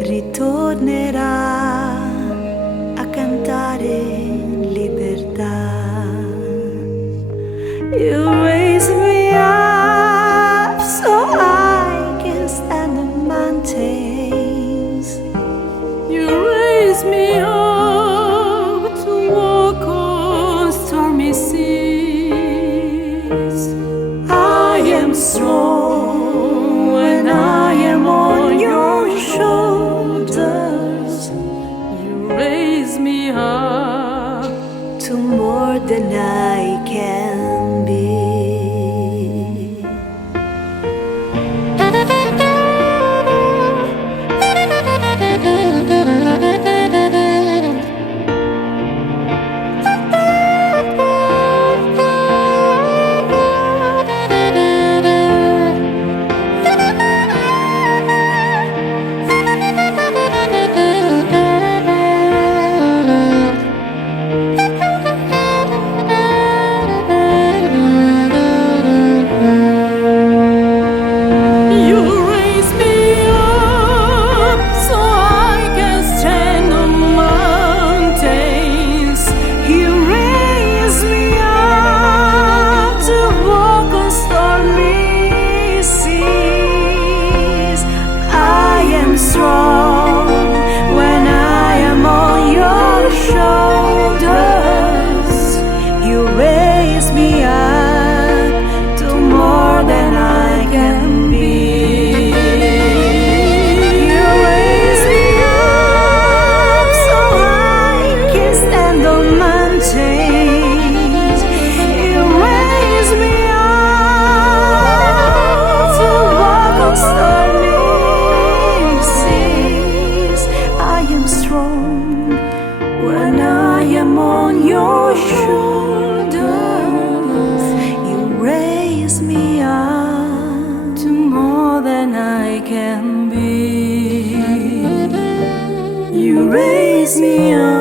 Ritornerà a cantare in libertà. You raise me up so I can stand the mountains. You raise me up to walk on stormy seas. I am strong when I am on your shoulders. You raise me up to more than I can be. You raise me up.